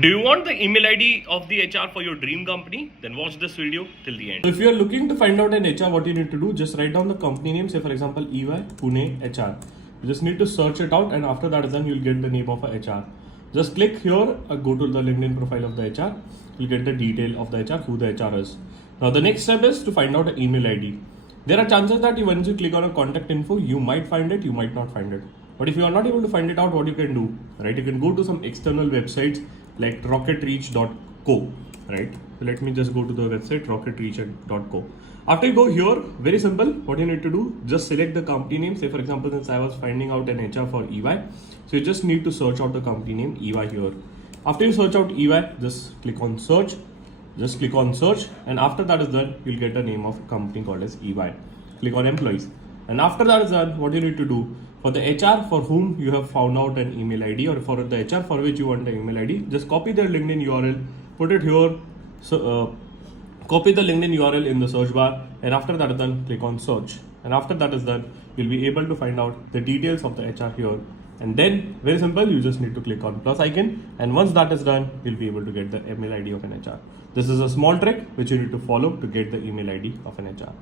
Do you want the email ID of the HR for your dream company? Then watch this video till the end. So if you are looking to find out an HR, what you need to do, just write down the company name. Say for example, EY Pune HR. You just need to search it out, and after that then you'll get the name of a HR. Just click here, go to the LinkedIn profile of the HR. You'll get the detail of the HR, who the HR is. Now the next step is to find out an email ID. There are chances that once you click on a contact info, you might find it, you might not find it. But if you are not able to find it out, what you can do, right? You can go to some external websites like rocketreach.co, right? So let me just go to the website rocketreach.co. After you go here, very simple, what you need to do, just select the company name. Say for example, since I was finding out an HR for EY, so you just need to search out the company name EY here. After you search out EY, just click on search. Just click on search, and after that is done, you'll get the name of a company called as EY. Click on employees, and after that is done, what you need to do, for the HR for whom you have found out an email ID, or for the HR for which you want an email ID, just copy their LinkedIn URL, put it here. So copy the LinkedIn URL in the search bar, and after that is done, click on search, and after that is done, you'll be able to find out the details of the HR here. And then, very simple, you just need to click on plus icon, and once that is done, you'll be able to get the email ID of an HR. This is a small trick which you need to follow to get the email ID of an HR.